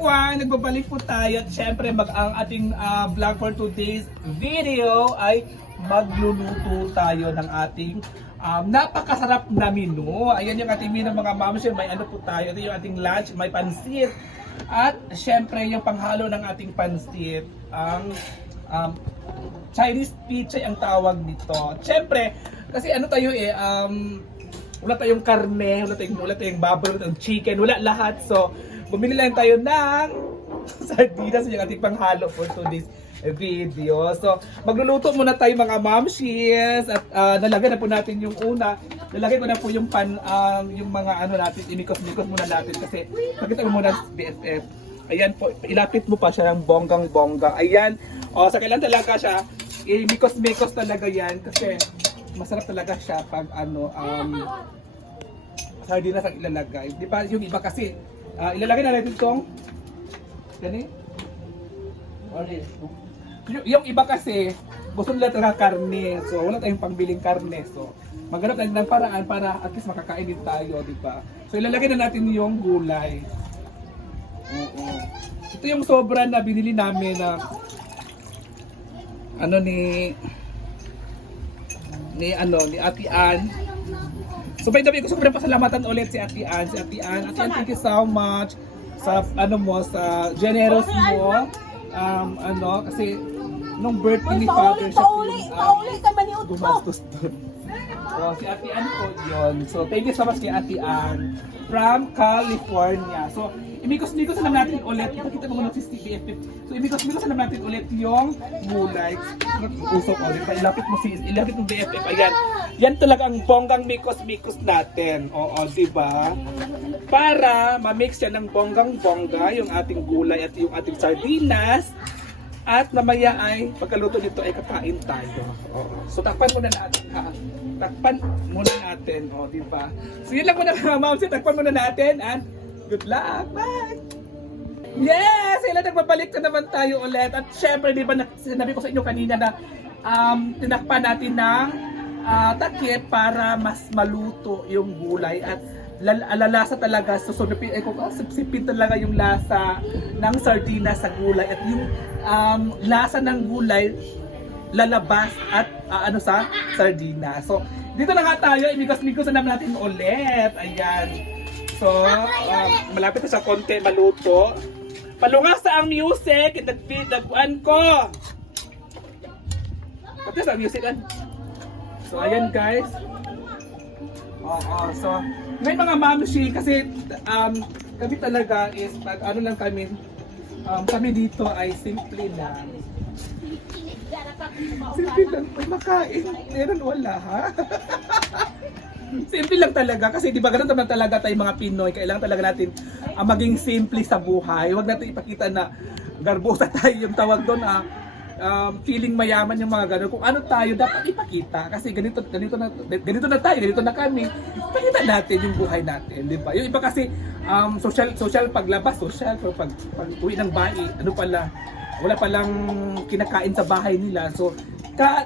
everyone! Nagbabalik po tayo at syempre ang ating vlog for today's video ay magluluto tayo ng ating napakasarap na menu. Ayan yung ating menu mga ma'am. May ano po tayo. Ito yung ating lunch. May pansit. At syempre yung panghalo ng ating pansit ang Chinese pizza ang tawag nito. Syempre, kasi ano tayo wala tayong karne, wala tayong baboy, wala tayong chicken, wala lahat. So, bumili lang tayo ng sardinas yung ating panghalo for today's video. So, magluluto muna tayo mga mamshis at nalagay na po natin yung una. Nalagay ko na po yung yung mga ano natin, inikos-nikos muna natin kasi pakita mo muna BFF. Ayan po, ilapit mo pa siya ng bonggang-bongga. Ayan, sa kailan talaga siya, inikos-mikos talaga yan kasi masarap talaga siya pag sardinas ang ilalagay. Di ba yung iba kasi, ilalagay na natin itong gani? Yung iba kasi, gusto nila talaga karne. So, wala tayong pangbiling karne. So, maghanap tayo ng paraan para at least makakain din tayo, di ba? So, ilalagay na natin yung gulay. Oo. Ito yung sobra na binili namin na ni Ate Ann. So by the way, gusto ko rin pasalamatan ulit si Ate Ann. Si Ate Ann, thank you so much sa sa generous mo. Kasi nung birthday ni Father siya gumastos doon. So si Ate Ann po yun. So thank you so much kay Ate Ann from California. So imikos-mikos na natin ulit. Kita mo muna si BFF. So imikos-mikos na natin ulit yung gulay. Usok ulit. Ilapit mo BFF. Ayan. Yan talaga ang bonggang mikos-mikos natin. Oo, di ba? Para ma-mix yan ng bonggang-bongga yung ating gulay at yung ating sardinas. At mamaya ay pagkaluto nito ay kakain tayo. Oo. So takpan muna natin ha. Takpan muna natin, di ba? So yun lang muna mga ma'am. Takpan muna natin and good luck. Bye! Yes! Sila nagbabalik na naman tayo ulit. At syempre, di ba sinabi ko sa inyo kanina na tinakpan natin ng takip para mas maluto yung gulay at lalasa talaga. Sipsipin talaga yung lasa ng sardinas sa gulay at yung lasa ng gulay lalabas at sa sardinas. So, dito na nga tayo. Imigos-migos na naman natin ulit. Ayan. So, malapit na sa konti maluto. Palungas sa ang music. Nagbuan ko. Pati sa music. So, ayan guys. So, may mga mamshi kasi kami talaga is pag lang kami dito ay simple lang. Simple lang pag makain. Meron wala ha. Simple lang talaga kasi di ba ganun naman talaga tayo mga Pinoy, kailangan talaga natin maging simple sa buhay. Huwag natin ipakita na garbosa tayo yung tawag doon feeling mayaman yung mga ganun. Kung ano tayo dapat ipakita kasi ganito na tayo, ganito na kami. Ipakita natin yung buhay natin, di ba? Yung iba kasi social paglabas, social pag uwi ng bahay, wala palang kinakain sa bahay nila. So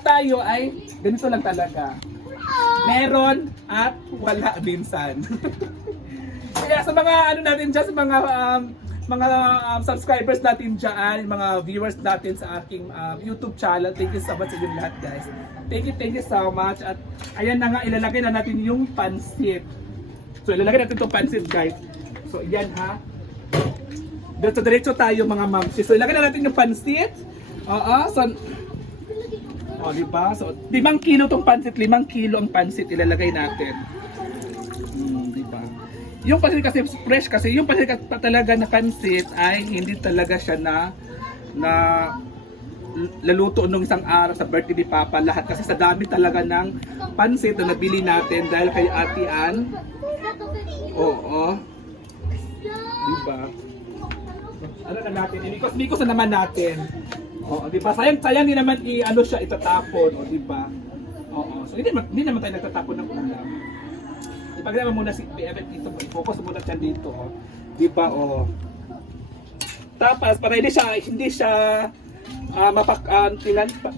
tayo ay ganito lang talaga. Meron at wala minsan. Kaya sa mga natin dyan, sa mga subscribers natin dyan, mga viewers natin sa aking YouTube channel, thank you so much sa inyo lahat guys. Thank you so much. At ayan na nga, ilalagay na natin yung pansit. So ilalagay natin itong pansit guys. So yan ha. Diretso tayo mga mamsi. So ilalagay na natin yung pansit. So, diba? So, 5 kilo tong pansit, 5 kilo ang pansit ilalagay natin. Diba? Yung pansit kasi fresh kasi, yung pansit talaga na pansit ay hindi talaga siya na laluto nung isang araw sa birthday ni Papa. Lahat kasi sa dami talaga ng pansit na nabili natin dahil kay Ate Ann. Oo. Diba? Ano na natin? Imikos-mikos na naman natin. Di ba? Sayang din naman siya itatapon, di ba? So hindi naman tayo nagtatapon ng ulam. Ipagay naman muna si BFF dito, i-focus muna siya dito, di ba? Tapos para hindi siya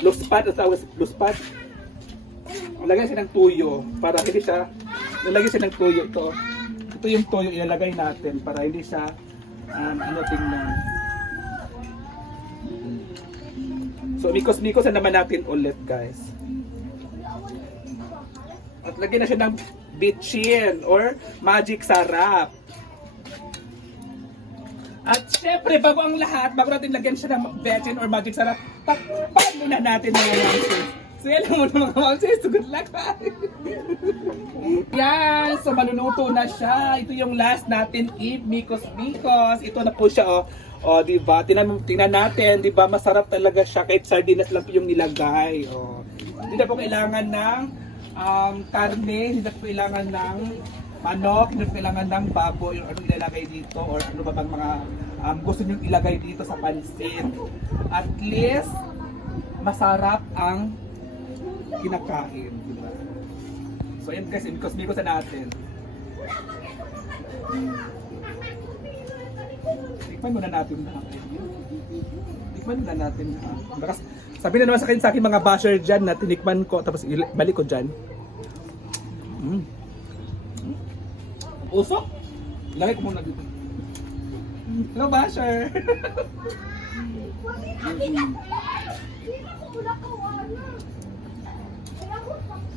luspat. Lagyan siya ng tuyo para hindi siya lalagyan siya ng tuyo ito. Ito yung toyo ilalagay natin para hindi siya ano tingnan. So, mikos-mikos na naman natin ulit, guys. At lagyan na siya ng bitchin or magic sarap. At syempre, bago ang lahat, bago natin lagyan siya ng bitchin or magic sarap, takpan muna natin mga mamsis. So, yan lang muna mga mamsis. So, good luck, yan, so maluluto na siya. Ito yung last natin, mikos-mikos. Ito na po siya, oh. O, di ba? Tingnan natin, di ba? Masarap talaga siya kahit sardinas lang po yung nilagay. O. Hindi na po kailangan ng karne, hindi na po kailangan ng manok, hindi na po kailangan ng baboy, yung ano ilalagay dito, or ano ba bang mga gusto nyo ilagay dito sa pansit. At least, masarap ang kinakain, di ba? So, yun guys, mikos-mikos na natin. Tikman muna natin na. Tikman muna natin na. Bakas, sabi na naman sa akin mga basher dyan na tinikman ko tapos balik ko dyan. Usok? Lagay ko muna dito. Hello basher!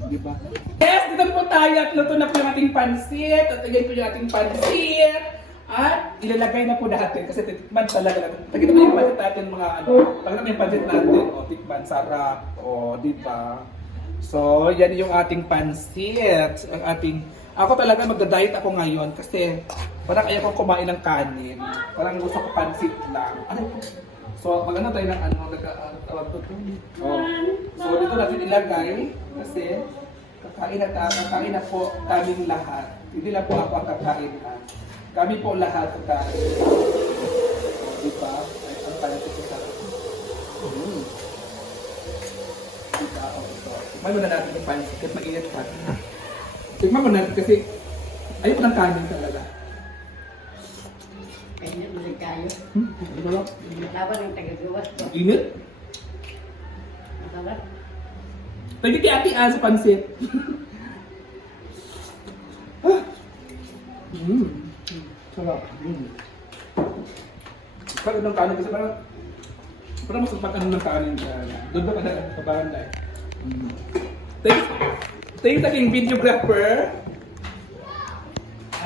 Diba? Yes, dito po tayo at luto na po yung ating pansit. At again po yung ating pansit. At ilalagay na po natin kasi tikman talaga natin. Pagkita mo yung pansit natin mga ano, pagkita mo yung pansit natin, o tikman, sarap, o di ba? So, yan yung ating pansit. Ang ating, ako talaga magda-diet ako ngayon kasi parang ayaw kong kumain ng kanin. Parang gusto ko pansit lang. So, maganda tayo ng ano, tawag to. Oh. So, dito natin ilagay kasi kakain na po kaming lahat. Hindi lang po ako ang kakain ha. Kami po lahat kakain. Diba? Ay, ang pansit ko sarap. Diba? O, ito. Tikman muna natin yung pansit kasi mag-init pa. Tikman muna natin kasi ayoko ng kanin talaga. Kanya mo kayo. Ano ba? Matawa ng tagagawas ko. Init? Matawa? Pwede kay Ate Ann sa pansit. Sarap. Parang ng kanin kasi parang mas pag ano ng kanin dyan. Doon ba ka na kabahan na eh. Thank you sa aking videographer.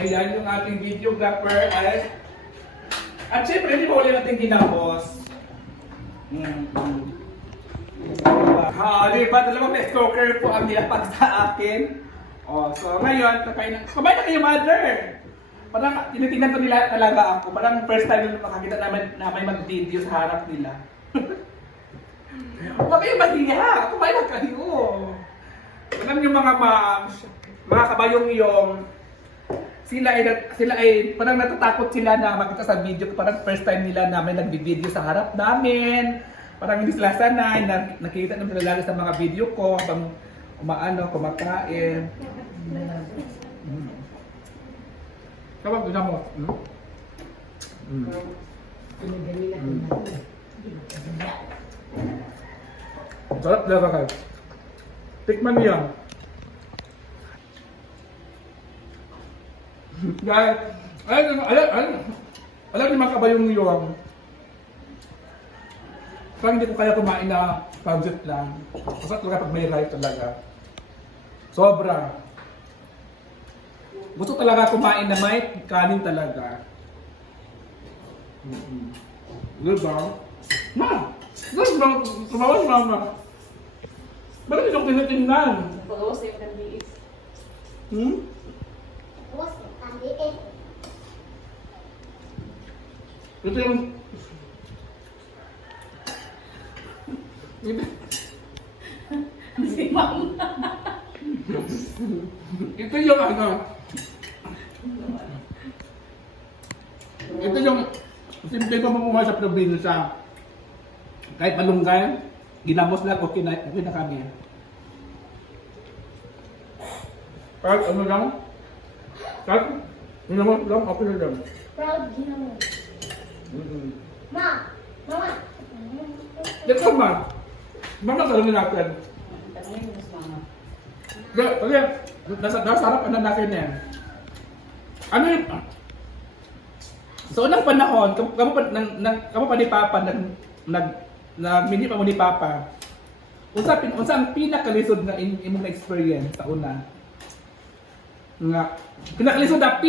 Ayan yung ating videographer ay at syempre hindi pa ulit natin ginapos. Diba? Dalawang may stalker po ang nilapag sa akin. So ngayon, kumain na kayo mother! Parang tinitingnan ko nila talaga ako. Parang first time yung makakita naman na may mag-video sa harap nila. Huwag kayo mahiya! Kumain na kayo! Alam niyo mga moms, mga kabayong yung sila ay parang natatakot sila na makita sa video. Parang first time nila na may nag-video sa harap namin. Parang hindi sila sanay, nakikita naman sila lagi sa mga video ko habang kumakain. Tawag doon mo. Sarap talaga kayo. Tikman niyo yan. Guys, alam niyo mga kabayong yung parang hindi ko kaya kumain na budget lang. Kasi talaga pag may rice talaga. Sobra. Gusto talaga kumain na may kanin talaga. Diba? Ma! Diba? Kumawas mama. Bakit yung tinitingnan? Pagawas yung kandiis. Ito yung... Si Mama. Ito yung ano... Ito yung... Simple pa mamumuhay sa probinsya. Kahit malunggay, ginamos lang, okay na kami. Kahit ano lang, kahit ginamos lang, okay na lang. Proud ginamos. Ma! Mama! Ito ma, mama talaga natin. Tanongin mo sa Mama. Kasi, nasa harap ano natin yan. Ano yung... So unang panahon, kamo pa ni Papa mini pa mo ni Papa. Unsa ang pinakalisod na imong experience sa una? Nga pinakalisod na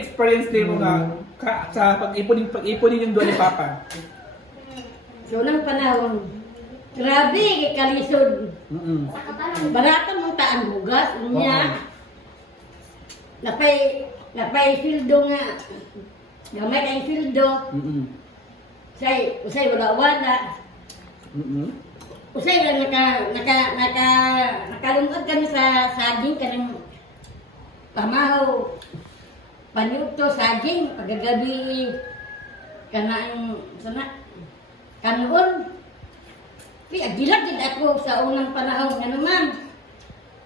experience nimo nga sa pag-ipon yung duwa ni Papa. So, nang panahon, grabe, kalisod. Barata mong taan bugas, unya. Napay sildo nga. Gamay kayong sildo. Usay wala-wala. Usay lang nakalungkot kami sa saging kanang pamahaw. Panyugto saging pagagabi kanang sana kanon. Gilag gid ako sa unang panahon nga naman.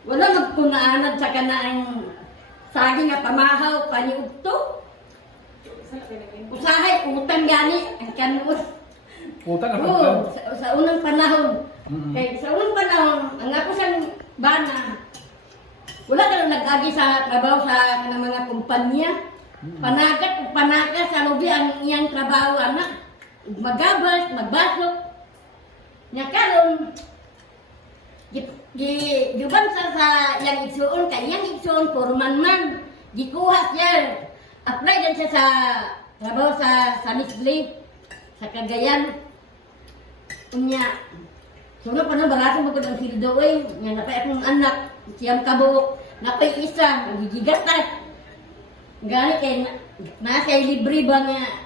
Wala magkunaanan sa kanaang saging nga pamahaw panyugto. Usahay utang gani ang kanon. Utang Oo, sa unang panahon. Kaya sa unang panahon, ang ako sang bana, wala ka lang nag-agi sa trabaho sa kanang mga kumpanya. Panagat sa lubi ang iyang trabaho, anak. Magabas, magbasok. Nya karon giban sa yang igsuon kay yang igsuon porman man gikuha siya. Apply din siya sa trabaho sa Nisli sa Cagayan. Unya, sunod pa nang barato mo ko ng sildo eh. Nga napay akong anak, siyang kabuok, napay isa, nagigigatas. Gani kay nasa libre ba nga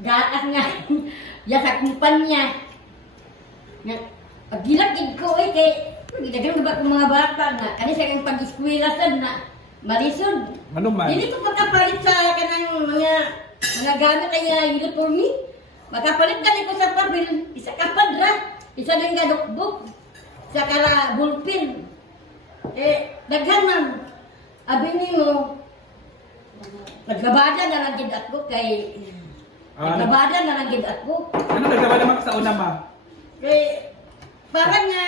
gatas nga sa kumpanya. Nga, pagilagid ko eh kay gidagan ba kong mga bata na kani sa kang pag-eskwela sad na malisod. Manuman. Dili ko makapalit sa kanang mga gamit ay uniform ni. Makapalit ka ko sa papel, isa ka padra, isa din ka notebook, isa ka na bullpen. Daghan man, abini mo, naglabada na lang gid ako kay, naglabada na lang gid ako. Ano naglabada man ka sa una ma? Kay, parang nga,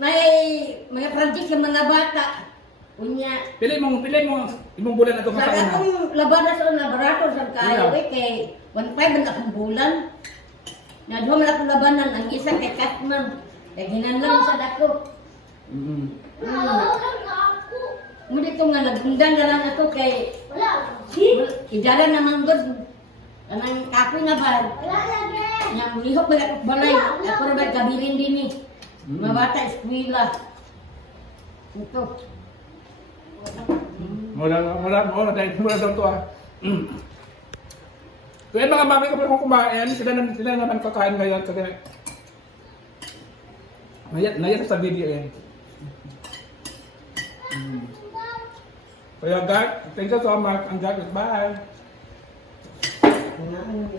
may mga project sa mga bata. Unya, Pili mo imong bulan ato sa sa una. akong labada sa una, barato sa kaayo kay 1.5 man akong bulan. Nadhuwa man akong labanan, ang isa kay Katman. Kaya ginanlang sa dako. Muli ito nga, nagundang na lang ako kay... Idala naman god. Anang kapoy na ba? Yang lihok ba ako balay. Ako na ba kabilin din eh. Mga bata, eskwila. Ito. Mula daw to ah. So yan mga mami ko pa kung kumain, sila naman kakain ngayon kasi nayat sa video yan. Kaya guys, thank you so much. Ang God, bye! Ano,